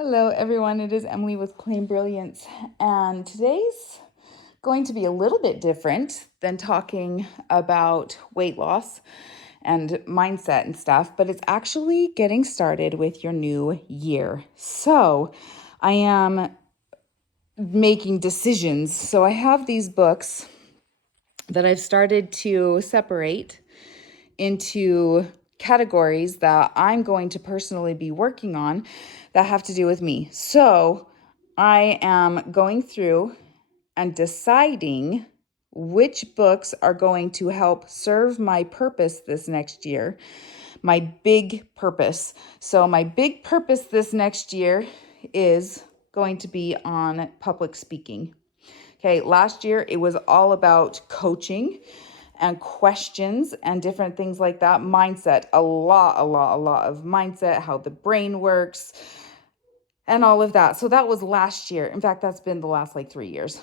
Hello, everyone. It is Emily with Claim Brilliance, and today's going to be a little bit different than talking about weight loss and mindset and stuff, but it's actually getting started with your new year. So, I am making decisions. So, I have these books that I've started to separate into categories that I'm going to personally be working on that have to do with me. So I am going through and deciding which books are going to help serve my purpose this next year, my big purpose. So my big purpose this next year is going to be on public speaking. Okay, last year it was all about coaching and questions and different things like that. Mindset, a lot of mindset, how the brain works, and all of that. So that was last year. In fact, that's been the last 3 years.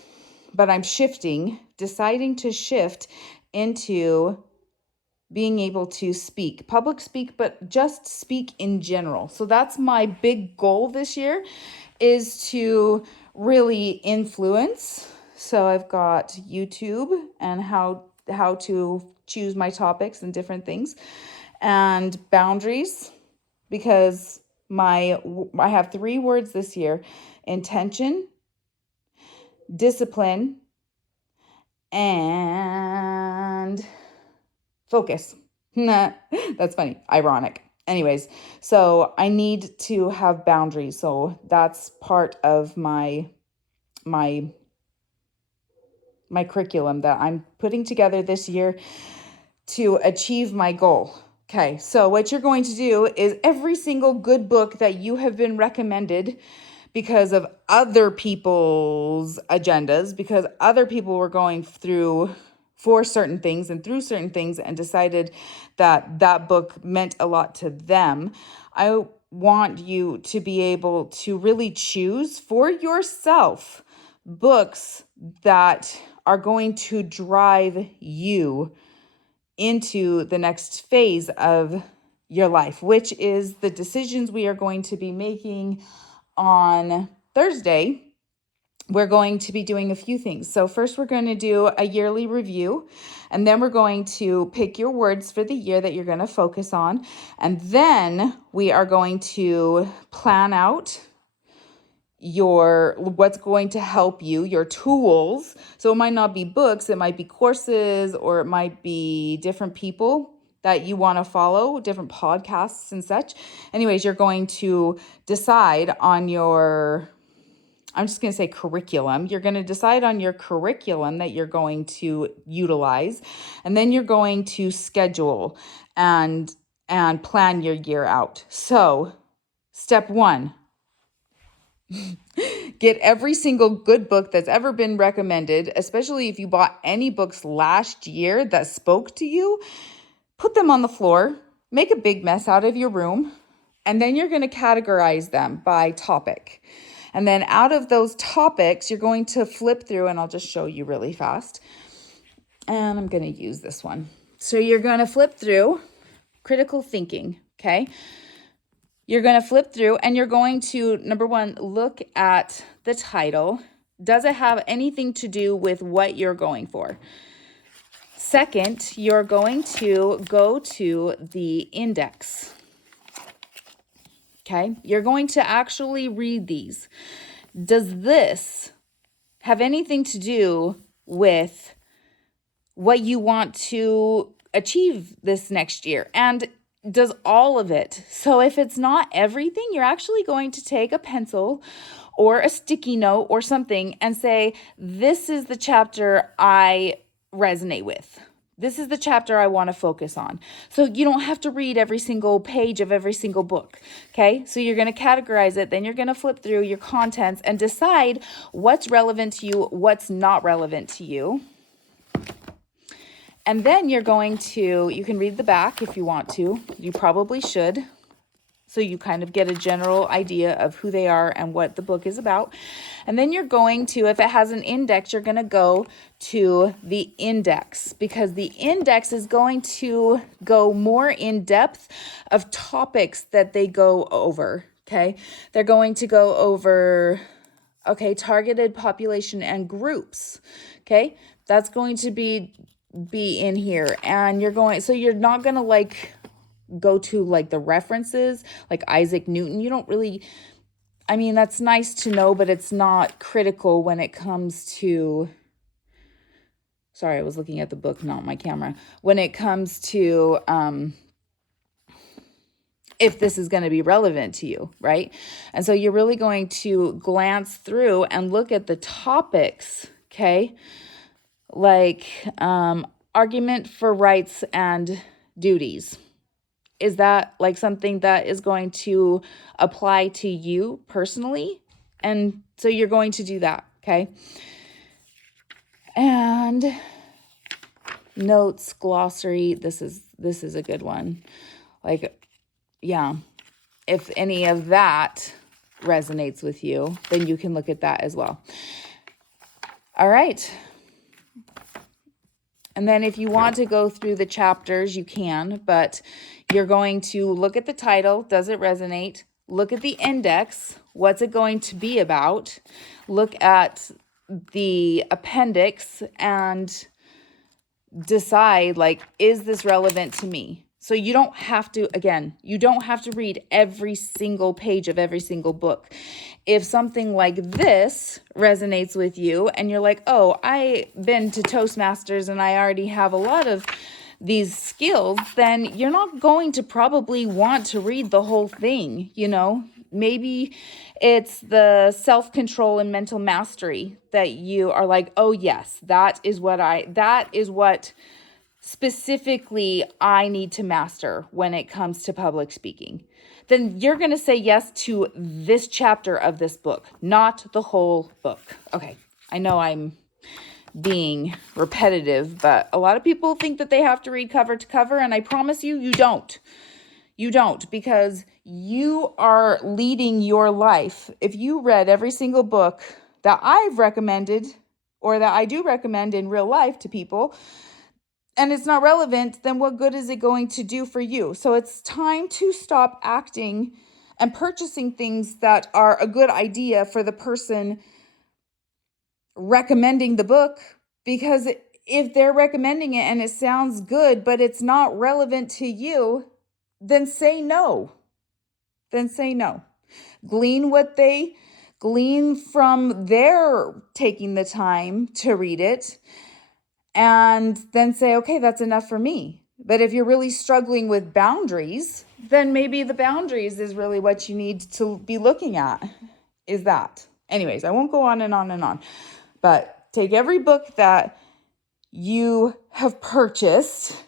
But I'm deciding to shift into being able to speak, public speak, but just speak in general. So that's my big goal this year, is to really influence. So I've got YouTube and how to choose my topics and different things, and boundaries, because I have 3 words this year: intention, discipline, and focus. That's funny, ironic. Anyways, so I need to have boundaries. So that's part of my curriculum that I'm putting together this year to achieve my goal. Okay, so what you're going to do is every single good book that you have been recommended because of other people's agendas, because other people were going through for certain things and through certain things and decided that that book meant a lot to them. I want you to be able to really choose for yourself books that are going to drive you into the next phase of your life, which is the decisions we are going to be making on Thursday. We're going to be doing a few things. So first, we're going to do a yearly review, and then we're going to pick your words for the year that you're going to focus on. And then we are going to plan out what's going to help you, your tools. So it might not be books, it might be courses, or it might be different people that you want to follow, different podcasts and such. Anyways, you're going to decide on your, I'm just going to say curriculum. You're going to decide on your curriculum that you're going to utilize, and then you're going to schedule and plan your year out. So, step 1, get every single good book that's ever been recommended, especially if you bought any books last year that spoke to you. Put them on the floor, make a big mess out of your room, and then you're going to categorize them by topic. And then out of those topics, you're going to flip through, and I'll just show you really fast. And I'm going to use this one. So you're going to flip through critical thinking, okay? You're going to flip through and you're going to, number 1, look at the title. Does it have anything to do with what you're going for? Second, you're going to go to the index. Okay, you're going to actually read these. Does this have anything to do with what you want to achieve this next year? And does all of it? So if it's not everything, you're actually going to take a pencil or a sticky note or something and say, this is the chapter I resonate with. This is the chapter I want to focus on. So you don't have to read every single page of every single book. Okay, so you're going to categorize it. Then you're going to flip through your contents and decide what's relevant to you, what's not relevant to you. And then you're going to, you can read the back if you want to. You probably should. So you kind of get a general idea of who they are and what the book is about. And then you're going to, if it has an index, you're going to go to the index, because the index is going to go more in depth of topics that they go over. Okay. They're going to go over, okay, targeted population and groups. Okay. That's going to be in here. And so you're not going to like go to like the references, like Isaac Newton. You don't really, I mean, that's nice to know, but it's not critical when it comes to, sorry, I was looking at the book, not my camera. When it comes to, if this is going to be relevant to you, right? And so you're really going to glance through and look at the topics, okay? Like argument for rights and duties. Is that like something that is going to apply to you personally? And so you're going to do that, okay? And notes, glossary, this is a good one. Like, yeah, if any of that resonates with you, then you can look at that as well. All right. And then if you want to go through the chapters, you can, but you're going to look at the title. Does it resonate? Look at the index. What's it going to be about? Look at the appendix and decide, like, is this relevant to me? So you don't have to, again, you don't have to read every single page of every single book. If something like this resonates with you and you're like, oh, I've been to Toastmasters and I already have a lot of these skills, then you're not going to probably want to read the whole thing, you know? Maybe it's the self-control and mental mastery that you are like, oh yes, that is what specifically I need to master when it comes to public speaking. Then you're going to say yes to this chapter of this book, not the whole book. Okay, I know I'm being repetitive, but a lot of people think that they have to read cover to cover, and I promise you, you don't. You don't, because you are leading your life. If you read every single book that I've recommended or that I do recommend in real life to people, and it's not relevant, then what good is it going to do for you? So it's time to stop acting and purchasing things that are a good idea for the person recommending the book, because if they're recommending it and it sounds good, but it's not relevant to you, then say no. Then say no. Glean what they glean from their taking the time to read it, and then say, okay, that's enough for me. But if you're really struggling with boundaries, then maybe the boundaries is really what you need to be looking at, is that. Anyways, I won't go on and on and on, but take every book that you have purchased.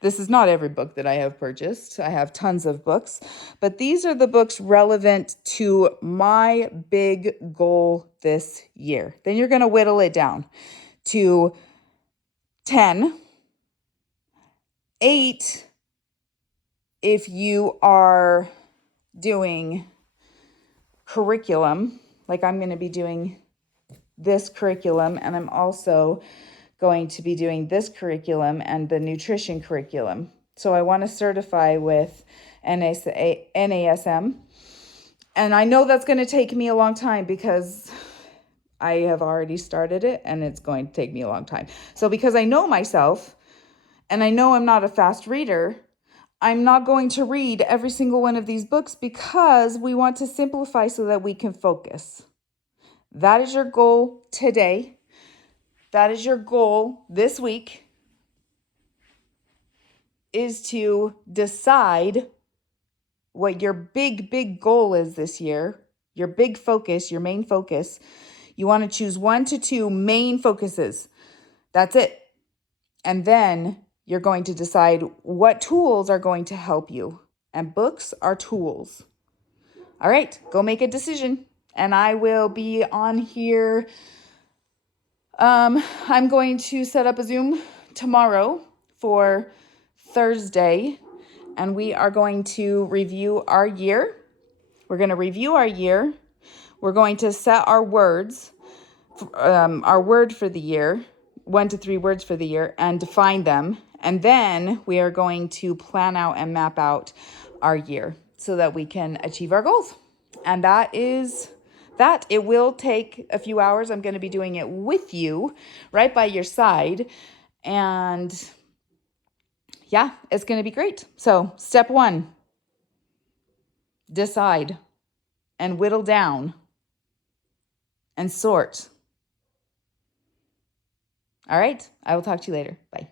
This is not every book that I have purchased. I have tons of books, but these are the books relevant to my big goal this year. Then you're going to whittle it down to 10, 8 if you are doing curriculum, like I'm going to be doing this curriculum, and I'm also going to be doing this curriculum and the nutrition curriculum. So I want to certify with NASM. And I know that's going to take me a long time because I have already started it and it's going to take me a long time. So because I know myself and I know I'm not a fast reader, I'm not going to read every single one of these books because we want to simplify so that we can focus. That is your goal today. That is your goal this week, is to decide what your big goal is this year, your big focus, your main focus. You want to choose 1 to 2 main focuses. That's it. And then you're going to decide what tools are going to help you. And books are tools. All right, go make a decision. And I will be on here. I'm going to set up a Zoom tomorrow for Thursday, and we are going to review our year. We're going to review our year. We're going to set our words, our word for the year, 1 to 3 words for the year, and define them. And then we are going to plan out and map out our year. so that we can achieve our goals. And that is that. It will take a few hours. I'm going to be doing it with you, right by your side. And yeah, it's going to be great. So, step 1, decide and whittle down and sort. All right, I will talk to you later. Bye.